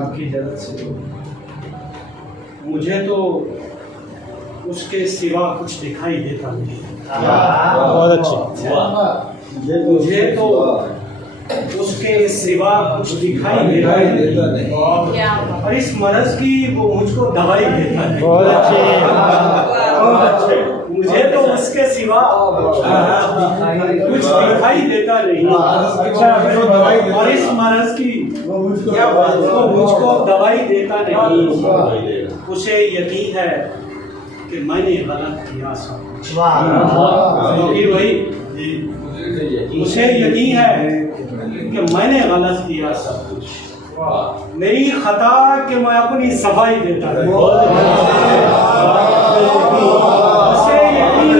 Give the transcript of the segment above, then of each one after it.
आपकी इजाज़त से मुझे तो उसके सिवा कुछ दिखाई देता नहीं। बहुत अच्छे। मुझे तो उसके सिवा कुछ दिखाई देता नहीं और इस मरज की वो मुझको दवाई देता नहीं। बहुत अच्छे। मुझे तो उसके सिवा कुछ दिखाई देता नहीं और इस मरज की वो मुझको दवाई देता नहीं। उसे यकीन है कि मैंने गलत किया सब कुछ। उसे यकीन है कि मैंने गलत किया सब कुछ। मेरी खता कि मैं अपनी सफाई देता रही। उसे यकीन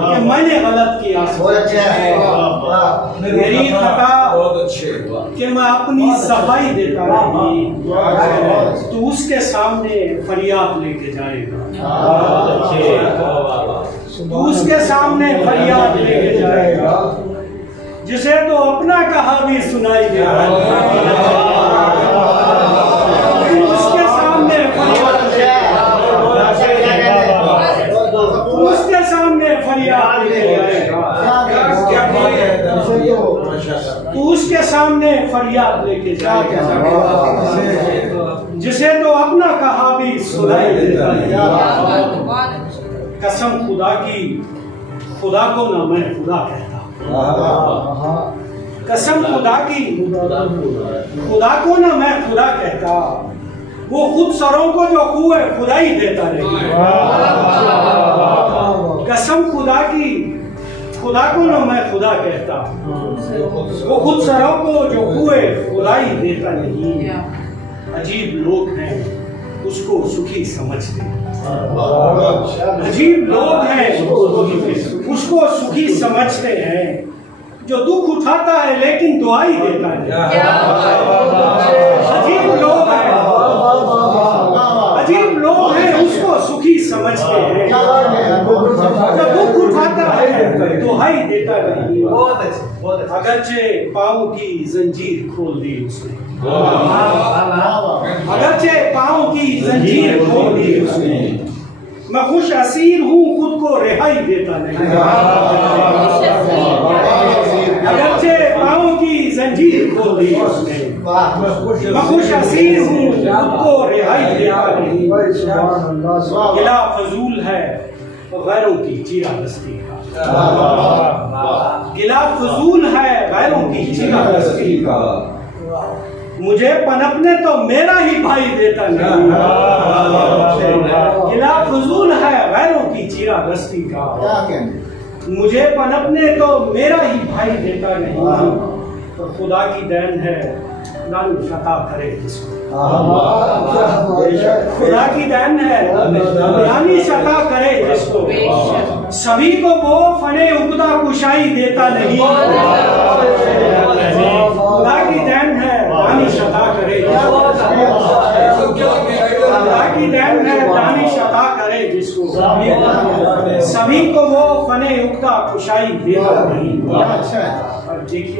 कि मैंने गलत किया सब कुछ। मेरी खता कि मैं अपनी सफाई देता रही तो उसके सामने फरियाद लेके जाएगा। तो उसके सामने फरियाद लेके जाएगा जिसे तो अपना कहा भी सुनाई देगा। उसके सामने फरियाद उसके सामने फरियाद लेके जाएगा। तो उसके सामने फरियाद लेके जाएगा जिसे तो अपना कहा भी सुनाई देता है। कसम खुदा की, खुदा को ना मैं खुदा कहता। कसम खुदा की, खुदा को ना मैं खुदा कहता। वो खुद सरों को जो हुए खुदा ही देता नहीं। कसम खुदा की, खुदा को ना मैं खुदा कहता। वो खुद सरों को जो हुए खुदा ही देता नहीं। अजीब लोग हैं उसको सुखी समझते। अजीब लोग हैं उसको सुखी समझते हैं जो दुख उठाता है लेकिन दुआई देता है। अजीब लोग हैं, अजीब लोग हैं उसको सुखी समझते हैं जो दुख उठाता है दुआई देता नहीं। अगरचे पाँव की जंजीर खोल दी उसने, अगरचे पाँव की जंजीर खोल दी उसने। मैं खुश असीर हूँ खुद को रिहाई देता नहीं। अगरचे पाँव की जंजीर खोल दी उसने। मैं खुश असीर हूँ खुद को रिहाई देता नहीं। गिला फजूल है गैरों की चीरादस्ती का। गिला फजूल है गैरों की चीरादस्ती का। मुझे पनपने तो मेरा ही भाई देता नहीं। गिला फजूल है गैरों की चीरादस्ती का। मुझे पनपने तो मेरा ही भाई देता नहीं। तो खुदा की देन है दानी शता करे जिसको। खुदा की देन है दानी शता करे जिसको। सभी को वो फने उगदा कुशाई देता नहीं। खुदा की देन है दानी शता करे। खुदा की देन है दानी शता करे जिसको। सभी को वो फने उगदा कुशाई देता नहीं। और देखिए